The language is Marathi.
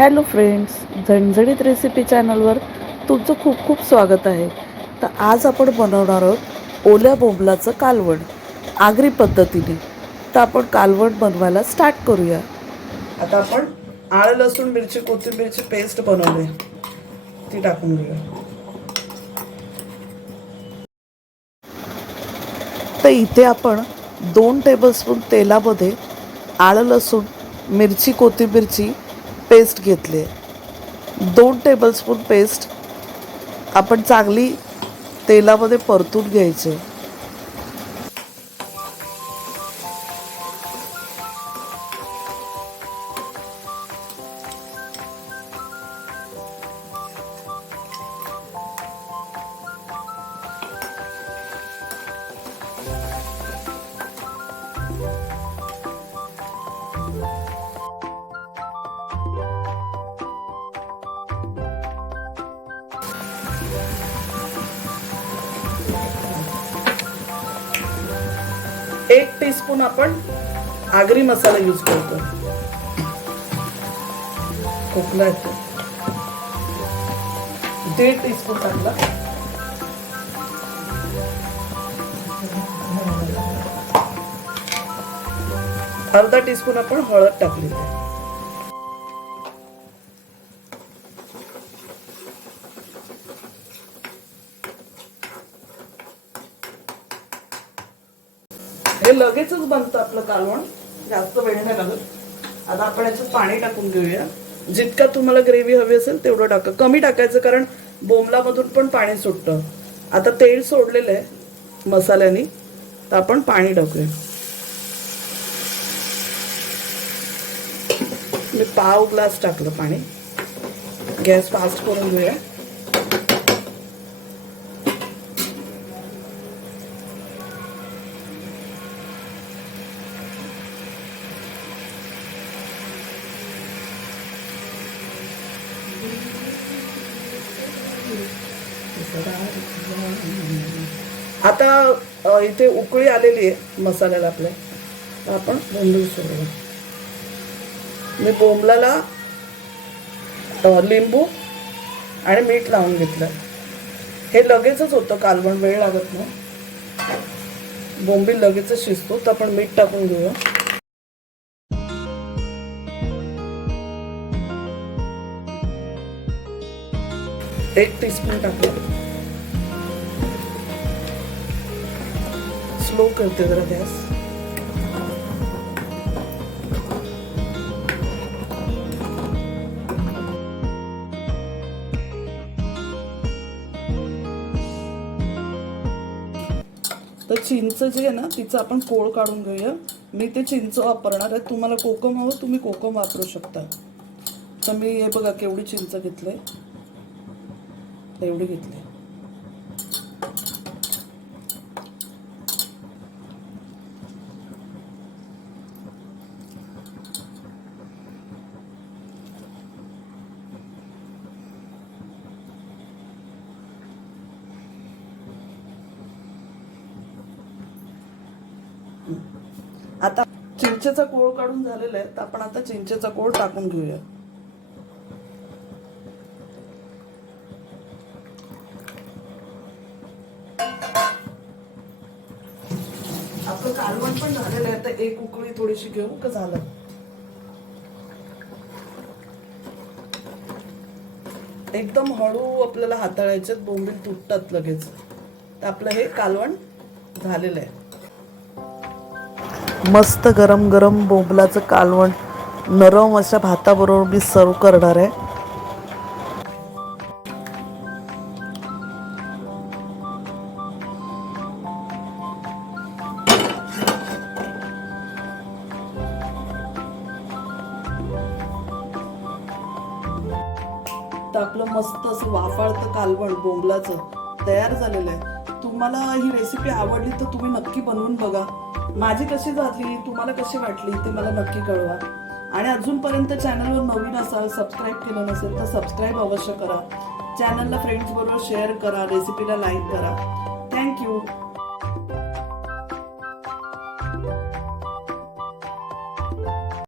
हॅलो फ्रेंड्स, झणझणीत रेसिपी चॅनलवर तुमचं खूप खूप स्वागत आहे. तर आज आपण बनवणार आहोत ओल्या बोंबलाचं कालवण आगरी पद्धतीने. तर आपण कालवण बनवायला स्टार्ट करूया. आता आपण आलं लसूण मिरची कोथिंबीरची पेस्ट बनवली, ती टाकून घेऊया. तर इथे आपण 2 टेबलस्पून तेलामध्ये आलं लसूण मिरची कोथिंबीरची पेस्ट घेतली. 2 टेबलस्पून पेस्ट आपण चांगली तेलामध्ये परतून घ्यायचे. एक टीस्पून आपण आगरी मसाला यूज करतो. खोकला येतो. 1.5 टीस्पून टाकला. अर्धा टीस्पून आपण हळद टाकली. हे लगेचच बनतं आपलं कालवण, जास्त वेळ नाही लागत. आता आपण याच्यात पाणी टाकून घेऊया. जितका तुम्हाला ग्रेव्ही हवी असेल तेवढं टाका. कमी टाकायचं, कारण बोंबलामधून पण पाणी सुटतं. आता तेल सोडलेलं आहे मसाल्याने, तर आपण पाणी टाकूया. मी पाव ग्लास टाकलं पाणी. गॅस फास्ट करून घेऊया. आता इथे उकळी आलेली आहे मसाल्याला आपल्या. तर आपण बोंबील सोडूया. मी बोंबलाला लिंबू आणि मीठ लावून घेतलं. हे लगेचच होतं कालवण, वेळ लागत नाही. बोंबील लगेचच शिजतो. तर आपण मीठ टाकून घेऊया. एक टीस्पून टाकलं. स्लो करते जरा गॅस. तर चिंच जी आहे ना, तिचं आपण कोळ काढून घेऊया. मी ते चिंच वापरणार आहे. तुम्हाला कोकम हवं तुम्ही कोकम वापरू शकता. तर मी हे बघा केवढी चिंच घेतली, एवढी घेतली. आता चिंचेचा कोळ काढून झालेला आहे. तर आपण आता चिंचेचा कोळ टाकून घेऊया. आपलं कालवण पण झालेलं आहे. आता एक उकळी थोडीशी घेऊ का झालं. एकदम हळू आपल्याला हाताळायचे, बोंबील तुटतात लगेच. तर आपलं हे कालवण झालेलं आहे. मस्त गरम गरम बोंबलाचं कालवण नरम अशा भाताबरोबर मी सर्व करणार आहे. तर आपलं मस्त असं वाफाळतं कालवण बोंबलाचं तयार झालेलं आहे. तुम्हाला ही रेसिपी आवडली तर तुम्ही नक्की बनवून बघा. माझी कशी झाली, तुम्हाला कशी वाटली ते मला नक्की कळवा. आणि अजूनपर्यंत चॅनलवर नवीन असाल, सबस्क्राईब केलं नसेल तर सबस्क्राईब अवश्य करा. चॅनलला फ्रेंड्स बरोबर शेअर करा, रेसिपीला लाईक करा. थँक्यू.